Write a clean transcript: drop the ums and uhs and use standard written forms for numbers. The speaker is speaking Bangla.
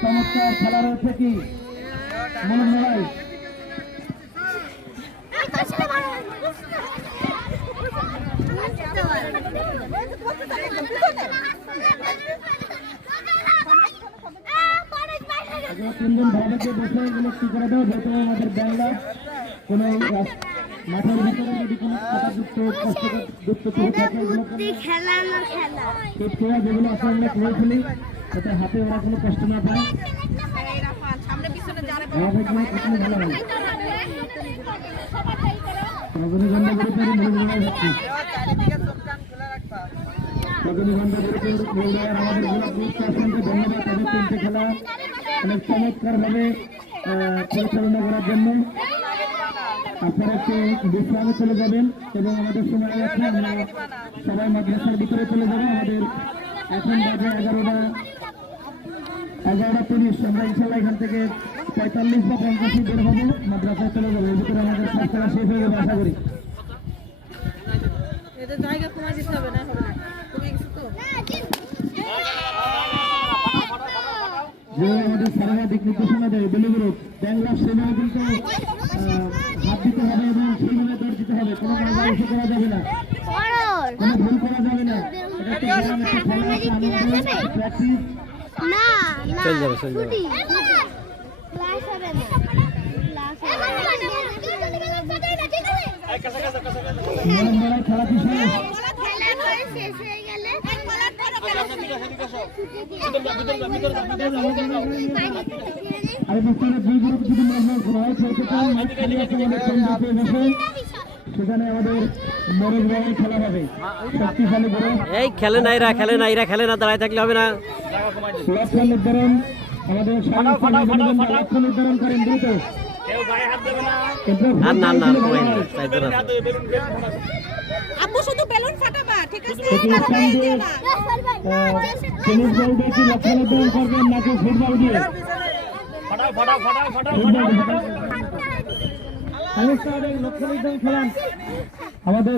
চমৎকার খেলা রয়েছে কি মনের লড়াই তিনজন ভাইকে বসে এগুলো কি করে দেওয়া যেহেতু আমাদের বাংলা কোন মাঠের ভিতরে যদি কোনো যুক্ত যেগুলো আসলে আমরা খেলে ফেলি যাতে হাতে ওরা কোনো কষ্ট না পায় রজনীগন্ধা গ্রুপের মূল হচ্ছে রজনীগন্ধা গ্রুপের আমাদের গোলাপ গ্রুপ চাষকে ধন্যবাদ তাদের তিনটে খেলা অনেক চমৎকার ভাবে পরিচালনা করার জন্য আপনারা একটু বিশ্রামে চলে যাবেন এবং আমাদের সময় আছে আমরা সবাই মাদ্রাসার ভিতরে চলে যাবো আমাদের এখন বাজে 11:30 আমরা ইনশাল্লাহ এখান থেকে 45 বা 50 বের হবো মাদ্রাসায় চলে যাবো এর ভিতরে আমাদের সব খেলা শেষ হয়ে যাবে আশা করি যে আমাদের সারা দিক নির্দেশনা দেয় বেলুগুরু বাংলা সেনাও কিন্তু হাত দিতে হবে এবং সেইভাবে দৌড় দিতে হবে কোনো মজা এসে করা যাবে না কোনো ভুল করা যাবে না প্র্যাকটিস খেলা কি শেষ সেখানে আমাদের মরণ রঙের খেলা হবে শক্তিশালী বড় এই খেলে নাইরা খেলে না দাঁড়ায় থাকলে হবে না লক্ষ্য নির্ধারণ আমাদের লক্ষ্য নির্ধারণ করেন দ্রুত আপু শুধু বেলুন ফাটাবা ঠিক আছে টেনিস বল দিয়ে কি লক্ষ্য নির্ধারণ করবেন নাকি ফুটবল দিয়ে লক্ষ্য নির্ধারণ খেলান আমাদের